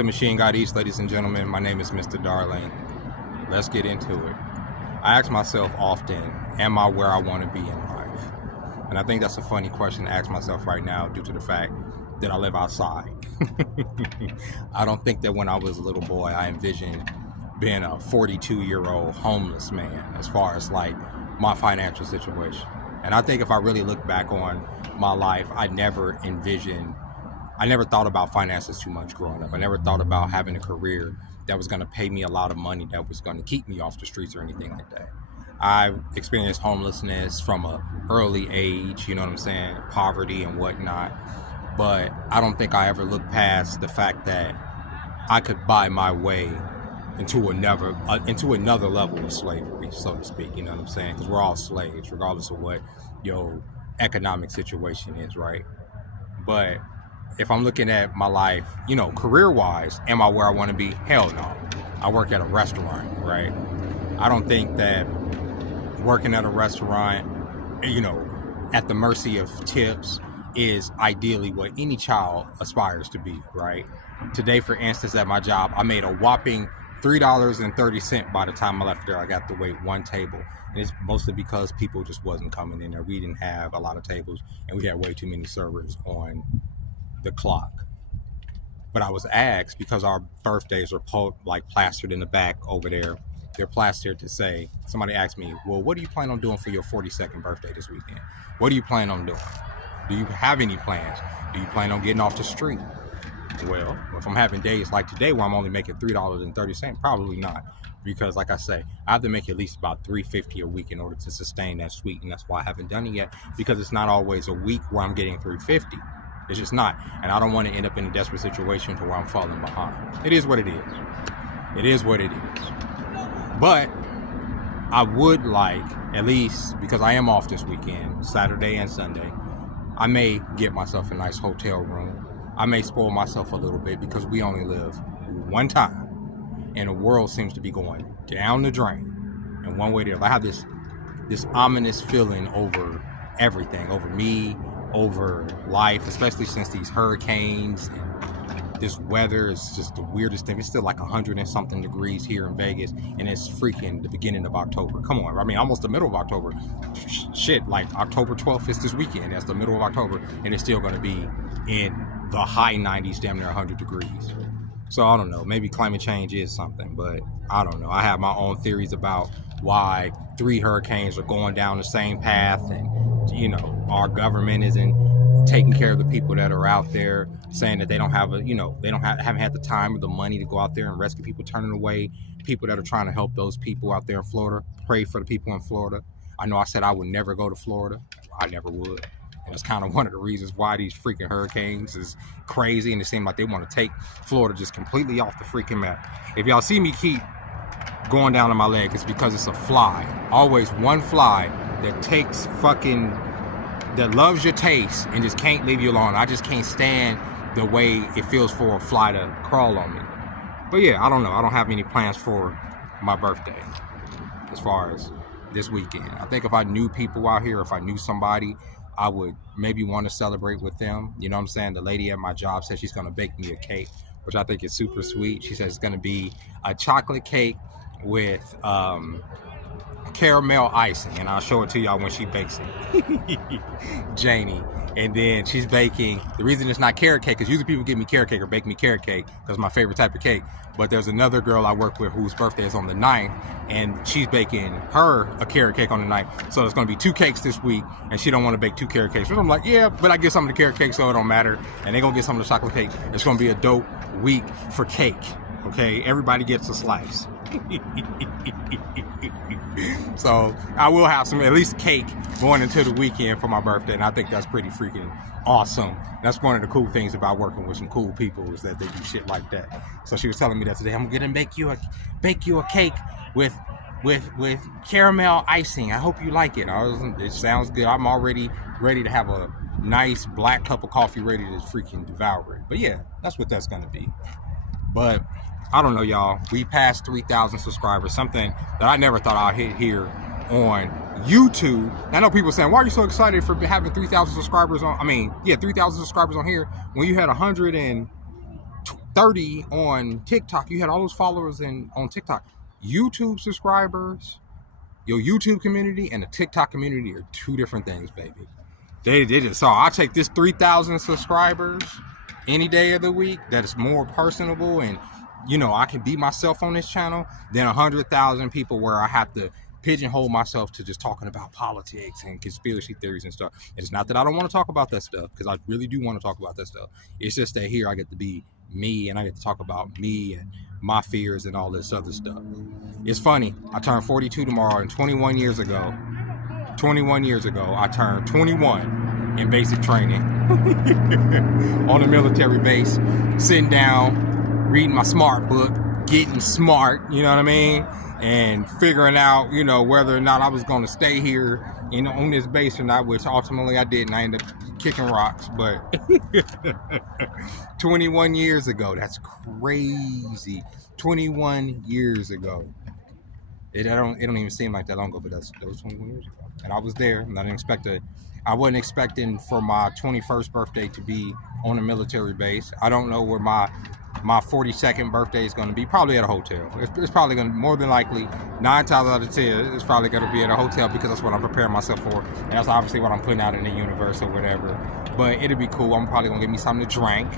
to Machine God East, ladies and gentlemen. My name is Mr. Darling. Let's get into it. I ask myself often, am I where I want to be in life? And I think that's a funny question to ask myself right now due to the fact that I live outside. I don't think that when I was a little boy, I envisioned being a 42-year-old homeless man as far as like my financial situation. And I think if I really look back on my life, I never thought about finances too much growing up. I never thought about having a career that was going to pay me a lot of money, that was going to keep me off the streets or anything like that. I've experienced homelessness from an early age, you know what I'm saying, poverty and whatnot. But I don't think I ever looked past the fact that I could buy my way into another level of slavery, so to speak, you know what I'm saying? Because we're all slaves, regardless of what your economic situation is, right? But if I'm looking at my life, you know, career-wise, am I where I want to be? Hell no. I work at a restaurant, right? I don't think that working at a restaurant, you know, at the mercy of tips is ideally what any child aspires to be, right? Today, for instance, at my job, I made a whopping $3.30 by the time I left there. I got to wait one table. And it's mostly because people just wasn't coming in there. We didn't have a lot of tables, and we had way too many servers on the clock. But I was asked, because our birthdays are plastered in the back over there. They're plastered to say, somebody asked me, well, what do you plan on doing for your 42nd birthday this weekend? What do you plan on doing? Do you have any plans? Do you plan on getting off the street? Well, if I'm having days like today where I'm only making $3.30, probably not. Because like I say, I have to make at least about $3.50 a week in order to sustain that suite. And that's why I haven't done it yet, because it's not always a week where I'm getting $3.50. It's just not. And I don't want to end up in a desperate situation to where I'm falling behind. It is what it is. It is what it is. But I would like, at least because I am off this weekend, Saturday and Sunday, I may get myself a nice hotel room. I may spoil myself a little bit because we only live one time. And the world seems to be going down the drain in one way or the other. I have this ominous feeling over everything, over me, over life, especially since these hurricanes and this weather is just the weirdest thing. It's still like 100 and something degrees here in Vegas, and it's freaking the beginning of October. Come on, I mean, almost the middle of October. Shit, like October 12th is this weekend. That's the middle of October, and it's still going to be in the high 90s, damn near 100 degrees. So I don't know, maybe climate change is something, but I don't know. I have my own theories about why 3 hurricanes are going down the same path, and, you know, our government isn't taking care of the people that are out there, saying that they don't have haven't had the time or the money to go out there and rescue people, turning away people that are trying to help those people out there in Florida. Pray for the people in Florida. I know I said I would never go to Florida. I never would. And that's kind of one of the reasons why these freaking hurricanes is crazy, and it seems like they want to take Florida just completely off the freaking map. If y'all see me keep going down on my leg, it's because it's a fly. Always one fly that loves your taste and just can't leave you alone. I just can't stand the way it feels for a fly to crawl on me. But yeah, I don't know. I don't have any plans for my birthday as far as this weekend. I think if I knew people out here, if I knew somebody, I would maybe want to celebrate with them. You know what I'm saying? The lady at my job said she's going to bake me a cake, which I think is super sweet. She says it's going to be a chocolate cake with caramel icing, and I'll show it to y'all when she bakes it. Janie. And then she's baking, the reason it's not carrot cake, because usually people give me carrot cake or bake me carrot cake because it's my favorite type of cake. But there's another girl I work with whose birthday is on the 9th, and she's baking her a carrot cake on the 9th. So there's going to be 2 cakes this week, and she don't want to bake 2 carrot cakes. So I'm like, yeah, but I get some of the carrot cake, so it don't matter. And they're going to get some of the chocolate cake. It's going to be a dope week for cake. Okay, everybody gets a slice. So I will have some, at least cake, going into the weekend for my birthday, and I think that's pretty freaking awesome. That's one of the cool things about working with some cool people, is that they do shit like that. So she was telling me that today, I'm gonna bake you a cake with caramel icing. I hope you like it. It sounds good. I'm already ready to have a nice black cup of coffee ready to freaking devour it. But yeah, that's what that's gonna be. But I don't know, y'all. We passed 3,000 subscribers, something that I never thought I'd hit here on YouTube. I know people saying, why are you so excited for having 3,000 subscribers on? 3,000 subscribers on here when you had 30 on TikTok. You had all those followers on TikTok. YouTube subscribers, your YouTube community and the TikTok community are two different things, baby. They just, so I take this 3,000 subscribers any day of the week that is more personable and, you know, I can be myself on this channel than 100,000 people where I have to pigeonhole myself to just talking about politics and conspiracy theories and stuff. And it's not that I don't want to talk about that stuff, because I really do want to talk about that stuff. It's just that here I get to be me and I get to talk about me and my fears and all this other stuff. It's funny, I turn 42 tomorrow, and 21 years ago, I turned 21 in basic training on a military base, sitting down, reading my smart book, getting smart, you know what I mean? And figuring out, you know, whether or not I was going to stay here, you know, on this base or not, which ultimately I didn't. I ended up kicking rocks, but 21 years ago, that's crazy. 21 years ago. It don't even seem like that long ago, but that was 21 years ago. And I was there, and I wasn't expecting for my 21st birthday to be on a military base. I don't know where my 42nd birthday is going to be. Probably at a hotel. It's probably going to, more than likely, 9 times out of 10, it's probably going to be at a hotel, because that's what I'm preparing myself for. And that's obviously what I'm putting out in the universe or whatever. But it'll be cool. I'm probably going to get me something to drink.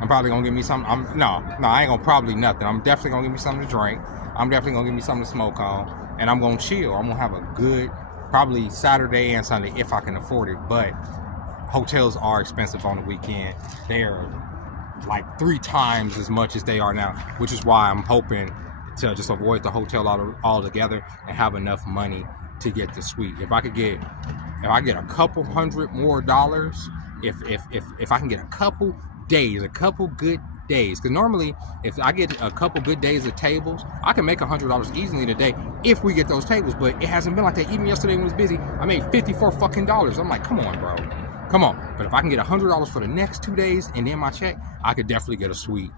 I'm probably going to get me something. No, I ain't going to probably nothing. I'm definitely going to get me something to drink. I'm definitely going to get me something to smoke on. And I'm going to chill. I'm going to have a good, probably Saturday and Sunday if I can afford it. But hotels are expensive on the weekend. They're like 3 times as much as they are now, which is why I'm hoping to just avoid the hotel altogether and have enough money to get the suite. If I get a couple $100 more, if I can get a couple good days, because normally if I get a couple good days of tables, I can make $100 easily in a day if we get those tables. But it hasn't been like that. Even yesterday when it was busy, I made $54 fucking dollars. I'm like, come on, bro. Come on. But if I can get $100 for the next 2 days and then my check, I could definitely get a suite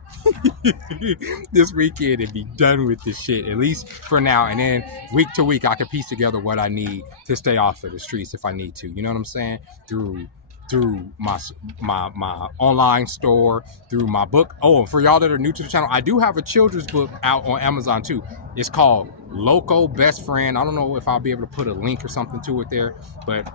this weekend and be done with this shit, at least for now. And then week to week, I can piece together what I need to stay off of the streets if I need to. You know what I'm saying? Through my online store, through my book. Oh, and for y'all that are new to the channel, I do have a children's book out on Amazon too. It's called Loco Best Friend. I don't know if I'll be able to put a link or something to it there, but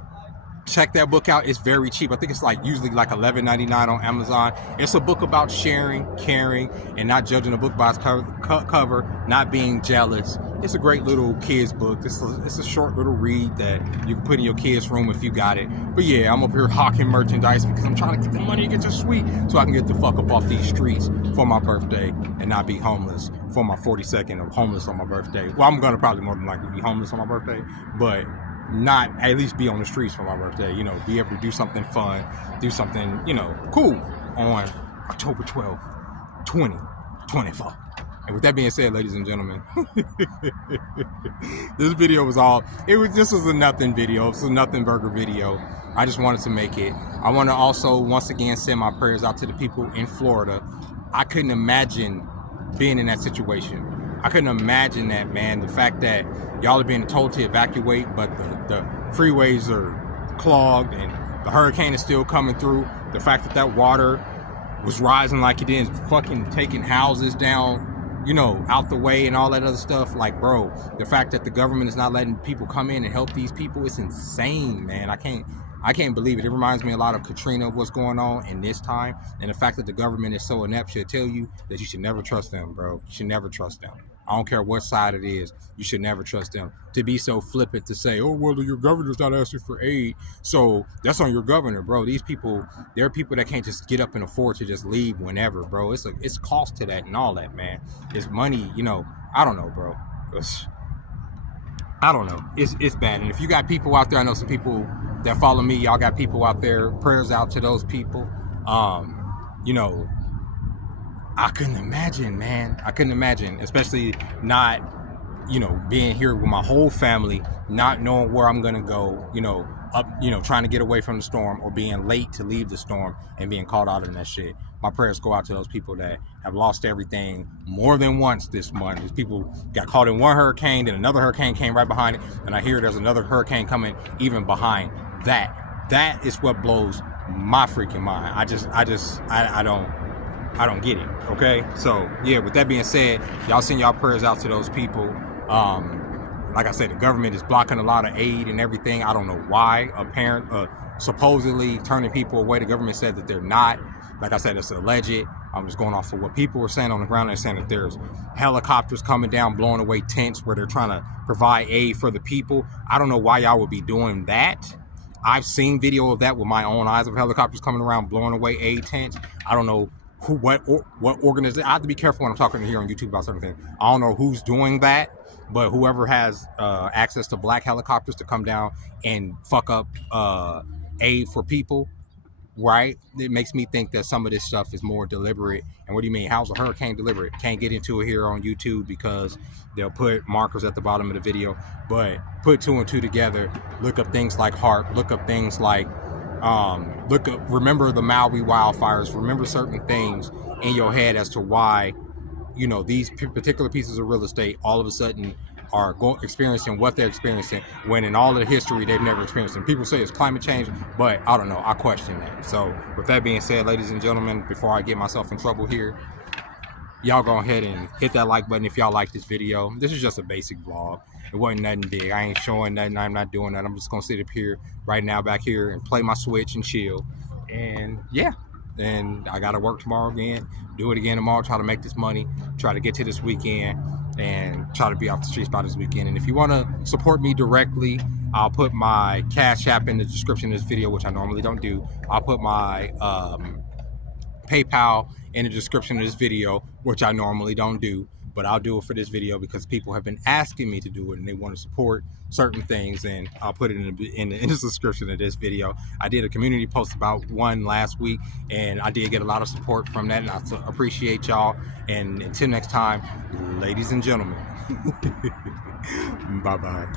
check that book out. It's very cheap. I think it's like usually like $11.99 on Amazon. It's a book about sharing, caring, and not judging a book by its cover, not being jealous. It's a great little kids book. It's a short little read that you can put in your kids' room if you got it. But yeah, I'm up here hawking merchandise because I'm trying to get the money to get to suite so I can get the fuck up off these streets for my birthday and not be homeless for my 42nd of homeless on my birthday. Well, I'm gonna probably more than likely be homeless on my birthday, but not at least be on the streets for my birthday, you know, be able to do something fun, do something, you know, cool on October 12th, 2024. And with that being said, ladies and gentlemen, this video was this was a nothing video. It's a nothing burger video. I just wanted to make it. I want to also, once again, send my prayers out to the people in Florida. I couldn't imagine being in that situation. I couldn't imagine that, man. The fact that y'all are being told to evacuate, but the freeways are clogged and the hurricane is still coming through. The fact that water was rising like it is, fucking taking houses down, you know, out the way and all that other stuff. Like, bro, the fact that the government is not letting people come in and help these people, it's insane, man. I can't believe it. It reminds me a lot of Katrina, what's going on in this time. And the fact that the government is so inept should tell you that you should never trust them, bro. You should never trust them. I don't care what side it is. You should never trust them. To be so flippant to say, oh, well, your governor's not asking for aid, so that's on your governor, bro. These people, there are people that can't just get up and afford to just leave whenever, bro. It's cost to that and all that, man. It's money, you know. I don't know, bro. I don't know. It's bad. And if you got people out there, I know some people that follow me, y'all got people out there, prayers out to those people. You know, I couldn't imagine, man. I couldn't imagine, especially not, you know, being here with my whole family, not knowing where I'm gonna go, you know, trying to get away from the storm, or being late to leave the storm and being caught out in that shit. My prayers go out to those people that have lost everything more than once this month. These people got caught in one hurricane, then another hurricane came right behind it, and I hear there's another hurricane coming even behind that. That is what blows my freaking mind. I don't. I don't get it. Okay, so yeah, with that being said, y'all send y'all prayers out to those people. Like I said, the government is blocking a lot of aid and everything. I don't know why. Supposedly turning people away. The government said that they're not. Like I said, it's alleged. I'm just going off of what people were saying on the ground. They're saying that there's helicopters coming down, blowing away tents where they're trying to provide aid for the people. I don't know why y'all would be doing that. I've seen video of that with my own eyes of helicopters coming around, blowing away aid tents. I don't know what organization. I have to be careful when I'm talking here on YouTube about certain things. I don't know who's doing that, but whoever has access to black helicopters to come down and fuck up aid for people, right? It makes me think that some of this stuff is more deliberate. And what do you mean? How's a hurricane deliberate? Can't get into it here on YouTube because they'll put markers at the bottom of the video. But put two and two together. Look up things like HARP. Look up things like remember the Maui wildfires. Remember certain things in your head as to why, you know, these particular pieces of real estate all of a sudden are experiencing what they're experiencing when in all of the history they've never experienced. And people say it's climate change, but I don't know. I question that. So with that being said, ladies and gentlemen, before I get myself in trouble here, y'all go ahead and hit that like button if y'all like this video. This is just a basic vlog. It wasn't nothing big. I ain't showing nothing. I'm not doing that. I'm just gonna sit up here right now back here and play my Switch and chill. And yeah, and I gotta work tomorrow again, do it again tomorrow, try to make this money, try to get to this weekend and try to be off the streets by this weekend. And if you want to support me directly, I'll put my Cash App in the description of this video, which I normally don't do. I'll put my PayPal in the description of this video, which I normally don't do, but I'll do it for this video because people have been asking me to do it and they want to support certain things, and I'll put it in the description of this video. I did a community post about one last week and I did get a lot of support from that, and I appreciate y'all. And until next time, ladies and gentlemen, bye-bye.